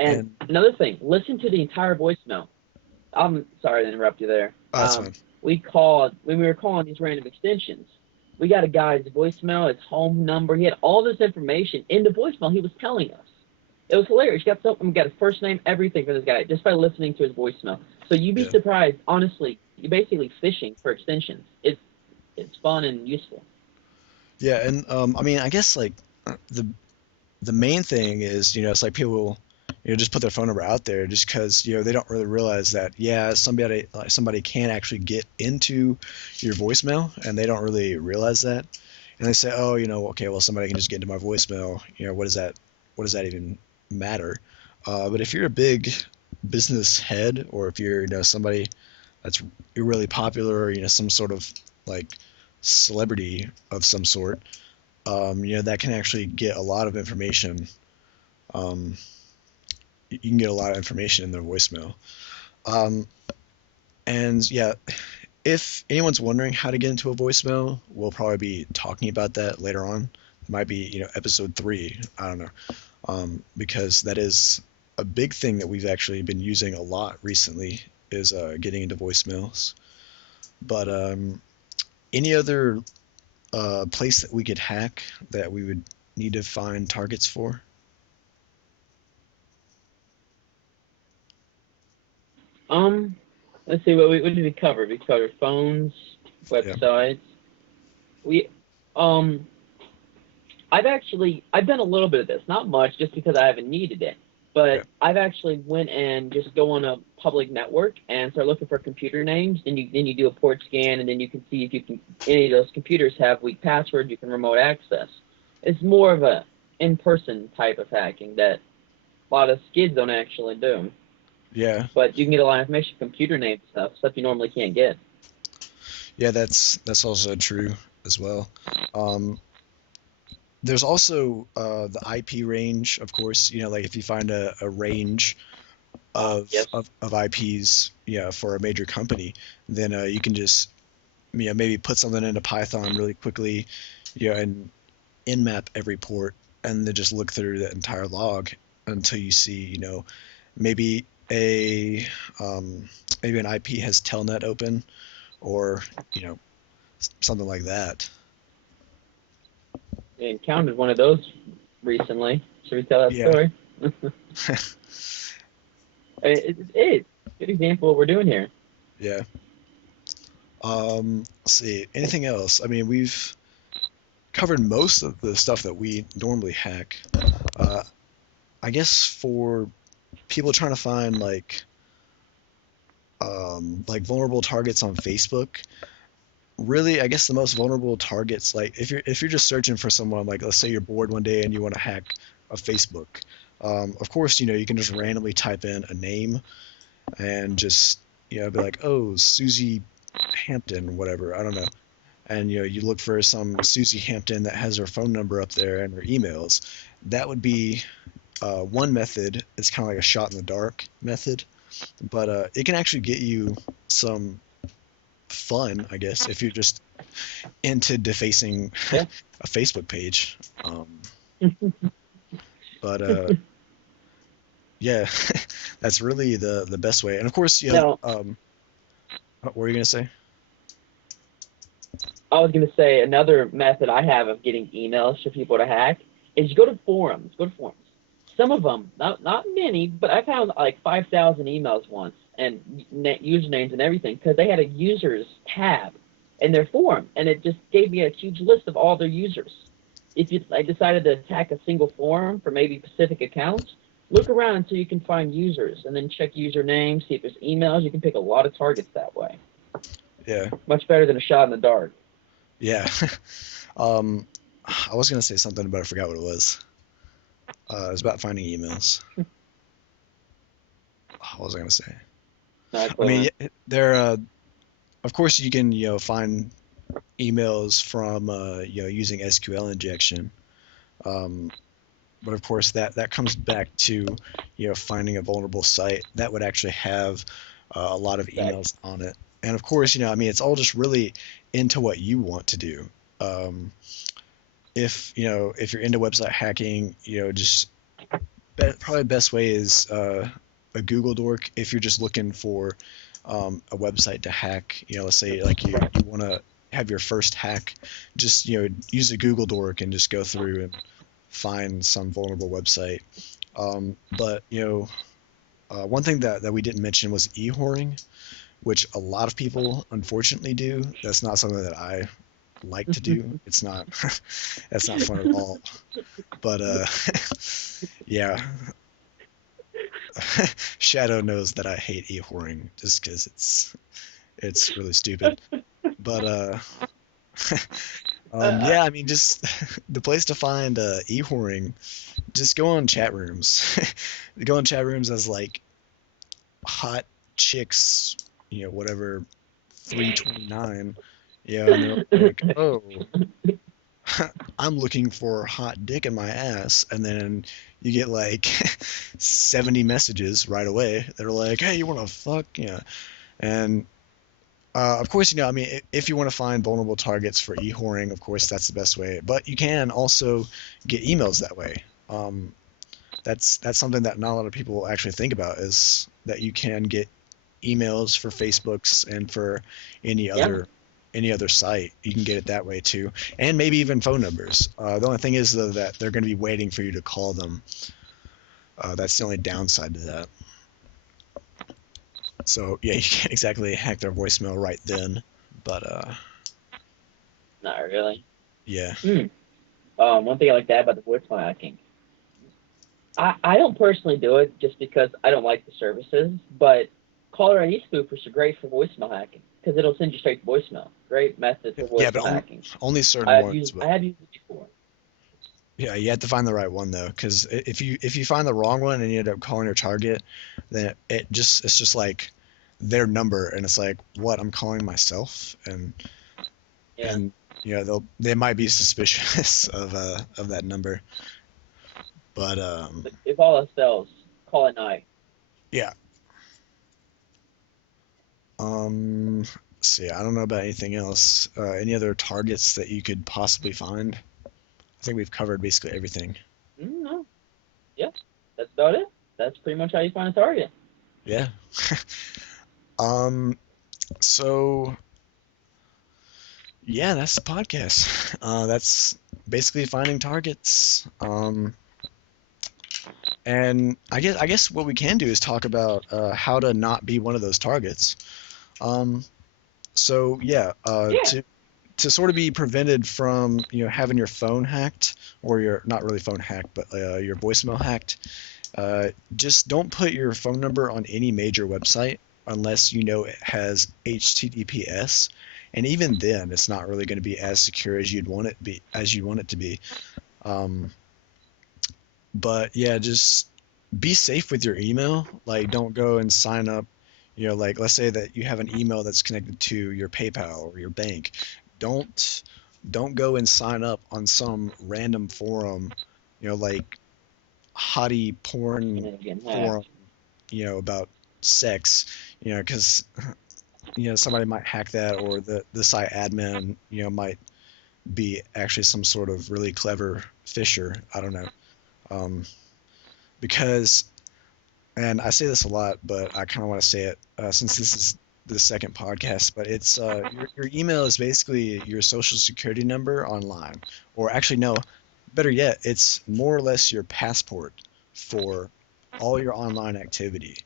And And another thing, listen to the entire voicemail. I'm sorry to interrupt you there. that's fine. We called when we were calling these random extensions. We got a guy's voicemail, his home number. He had all this information in the voicemail. He was telling us. It was hilarious. You got something, got his first name, everything for this guy just by listening to his voicemail. So you'd be Yeah. surprised. Honestly, you're basically fishing for extensions. It's fun and useful. Yeah, and I mean, I guess like the main thing is, it's like people, just put their phone number out there just because, they don't really realize that, yeah, somebody can actually get into your voicemail and they don't really realize that. And they say, oh, okay, well, somebody can just get into my voicemail. What does that even matter? But if you're a big business head, or if you're, somebody that's really popular, or, some sort of like celebrity of some sort, that can actually get a lot of information. Um, you can get a lot of information in their voicemail. Um, and yeah, if anyone's wondering how to get into a voicemail, we'll probably be talking about that later on. It might be, episode 3. I don't know. Because that is a big thing that we've actually been using a lot recently is getting into voicemails. But any other place that we could hack that we would need to find targets for? Um, let's see what did we cover? We covered phones, Yeah. websites. We um I've done a little bit of this, not much, just because I haven't needed it. Yeah. But I've actually went and just go on a public network and start looking for computer names. Then you do a port scan, and then you can see if you can any of those computers have weak passwords. You can remote access. It's more of a in-person type of hacking that a lot of skids don't actually do. Yeah. But you can get a lot of information, computer name stuff you normally can't get. Yeah, that's also true as well. Um, there's also the IP range, of course. Like if you find a range Yes. of IPs, yeah, for a major company, then you can just, maybe put something into Python really quickly, and nmap every port, and then just look through the entire log until you see, maybe a um, maybe an IP has telnet open, or you know something like that. I encountered one of those recently. Should we tell that Yeah. story? It's a good example of what we're doing here. Yeah. Let's see. Anything else? I mean, we've covered most of the stuff that we normally hack. Uh, I guess for people trying to find like vulnerable targets on Facebook, really, I guess the most vulnerable targets, like if you're just searching for someone, like let's say you're bored one day and you want to hack a Facebook, of course, you can just randomly type in a name and just be like, oh, Susie Hampton, whatever, I don't know, and you look for some Susie Hampton that has her phone number up there and her emails. That would be one method. It's kind of like a shot in the dark method, but it can actually get you some fun, I guess, if you're just into defacing Yeah. a Facebook page. But yeah, that's really the best way. And of course, Now, what were you gonna say? I was going to say another method I have of getting emails for people to hack is you go to forums. Go to forums. Some of them, not many, but I found like 5,000 emails once and usernames and everything because they had a users tab in their forum, and it just gave me a huge list of all their users. If you I decided to attack a single forum for maybe specific accounts, look around until you can find users, and then check usernames, see if there's emails. You can pick a lot of targets that way. Yeah, Much better than a shot in the dark. yeah. um, I was gonna say something, but I forgot what it was. It was about finding emails. What was I gonna say? Not a I clue, mean, man. yeah, there. Of course, you can find emails from using SQL injection. Um, but of course, that comes back to finding a vulnerable site that would actually have a lot of Exactly. emails on it. And of course, I mean, it's all just really into what you want to do. Um, if you're into website hacking, just probably the best way is a Google Dork if you're just looking for a website to hack. Let's say like you want to have your first hack, just use a Google Dork and just go through and find some vulnerable website. But one thing that we didn't mention was e-whoring, which a lot of people unfortunately do. That's not something that I like to do. It's not that's not fun at all. But yeah, Shadow knows that I hate e-whoring just because it's really stupid. But yeah, I mean, just the place to find e-whoring, just go on chat rooms. Go on chat rooms as like hot chicks, whatever, 329. Yeah, and they're like, oh, I'm looking for hot dick in my ass, and then you get like 70 messages right away that are like, hey, you want to fuck? Yeah, and of course, I mean, if you want to find vulnerable targets for e-whoring, of course, that's the best way. But you can also get emails that way. Um, that's something that not a lot of people actually think about is that you can get emails for Facebooks and for any Yeah. other site. You can get it that way too, and maybe even phone numbers. The only thing is though that they're going to be waiting for you to call them. That's the only downside to that. So yeah, you can't exactly hack their voicemail right then, but Not really. yeah. Hmm. One thing I like that about the voicemail hacking. I don't personally do it just because I don't like the services, but caller ID spoofers are great for voicemail hacking because it'll send you straight to voicemail. Great method for Yeah, but voicemail hacking. only certain ones. I But have used it before. yeah, you have to find the right one though, because if you find the wrong one and you end up calling your target, then it's just like their number, and it's like, what, I'm calling myself, Yeah. and they might be suspicious of that number, but But if all else fails, call at night. yeah. Let's see, I don't know about anything else. Any other targets that you could possibly find? I think we've covered basically everything. No. Yeah. That's about it. That's pretty much how you find a target. Yeah. Um, so yeah, that's the podcast. That's basically finding targets. And I guess what we can do is talk about how to not be one of those targets. Um, so yeah, Yeah. to sort of be prevented from having your phone hacked, or your, not really phone hacked, but your voicemail hacked. Just don't put your phone number on any major website unless you know it has HTTPS, and even then, it's not really going to be as secure as you'd want it to be. Um, but yeah, just be safe with your email. Like, don't go and sign up. Like, let's say that you have an email that's connected to your PayPal or your bank. Don't don't go and sign up on some random forum, like hottie And porn then getting forum, hacked. about sex, because somebody might hack that, or the site admin, might be actually some sort of really clever fisher. I don't know. Um, because, and I say this a lot, but I kind of want to say it since this is the second podcast, but it's your email is basically your social security number online, or actually no, better yet, it's more or less your passport for all your online activity.